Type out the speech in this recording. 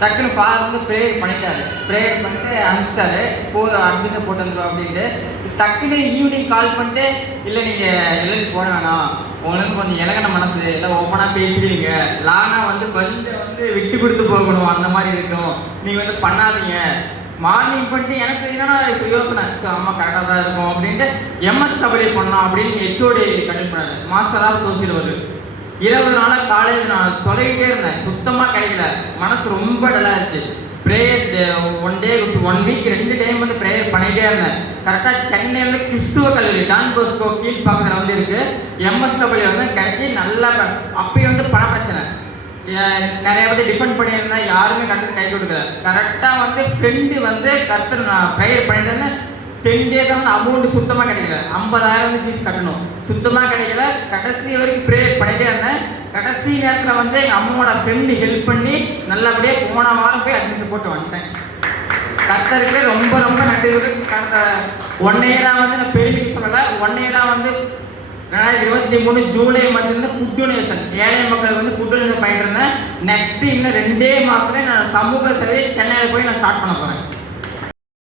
டக்குன்னு ஃபாதர் வந்து ப்ரேயர் பண்ணிட்டாரு. ப்ரேயர் பண்ணிட்டு அனுப்பிச்சிட்டாரு, அட்மிஷன் போட்டு வந்துடும் அப்படின்ட்டு. டக்குன்னு ஈவினிங் கால் பண்ணிட்டு, இல்லை நீங்கள் எல்லாம் போட வேணாம், உங்களுக்கு கொஞ்சம் இலகன மனசு, எல்லாம் ஓப்பனாக பேசுவீங்க, லானா வந்து கொஞ்சம் வந்து விட்டு கொடுத்து போகணும், அந்த மாதிரி இருக்கும், நீங்கள் வந்து பண்ணாதீங்க. மார்னிங் பண்ணிட்டு எனக்கு என்னன்னா யோசனை, அம்மா கரெக்டாக தான் இருக்கும் அப்படின்ட்டு எம்எஸ்டபிள்யூ பண்ணலாம் அப்படின்னு ஹெச்ஓடி கண்டக்ட் பண்ணாரு. Master of social work. 20 நாளாக காலேஜ் நான் தொலைகிட்டே இருந்தேன், சுத்தமாக கிடைக்கல, மனசு ரொம்ப டல்லாக இருந்துச்சு. ப்ரேயர் 1 வீக் 2 டைம் வந்து ப்ரேயர் பண்ணிகிட்டே இருந்தேன். கரெக்டாக சென்னையில் கிறிஸ்துவ கல்லூரி டான் போஸ்கோ கீழ்பாக்கத்தில் வந்து இருக்குது, எம்எஸ்டபிள்யூ வந்து கிடைச்சி நல்லா. அப்பயும் வந்து பண பிரச்சனை, நிறைய பேர் டிபெண்ட் பண்ணியிருந்தேன், யாருமே கடைசியில் கை கொடுக்கல. கரெக்டாக வந்து ஃப்ரெண்டு வந்து கரெக்டாக நான் ப்ரேயர் பண்ணிட்டு இருந்தேன். 10 days வந்து அமௌண்ட் சுத்தமாக கிடைக்கல, 50,000 வந்து ஃபீஸ் கட்டணும், சுத்தமாக கிடைக்கல. கடைசி வரைக்கும் ப்ரேயர் பண்ணிகிட்டே இருந்தேன். கடைசி நேரத்தில் வந்து எங்கள் அம்மாவோட ஃப்ரெண்டு ஹெல்ப் பண்ணி நல்லபடியாக போன வாரம் போய் அட்மிஷன் போட்டு வந்துட்டேன். கர்த்தருக்கு ரொம்ப ரொம்ப நன்றி. கடந்த 1 year வந்து நான் பெருமைக்கு சொல்லலை, 1 year வந்து 2023 ஜூலை மந்த்லேருந்து ஃபுட் டொனேஷன், ஏழை மக்களுக்கு வந்து ஃபுட் டொனேஷன் பண்ணிட்டு இருந்தேன். நெக்ஸ்ட்டு இன்னும் 2 மாதத்துல நான் சமூக சேவை சென்னையில் போய் நான் ஸ்டார்ட் பண்ண போகிறேன்.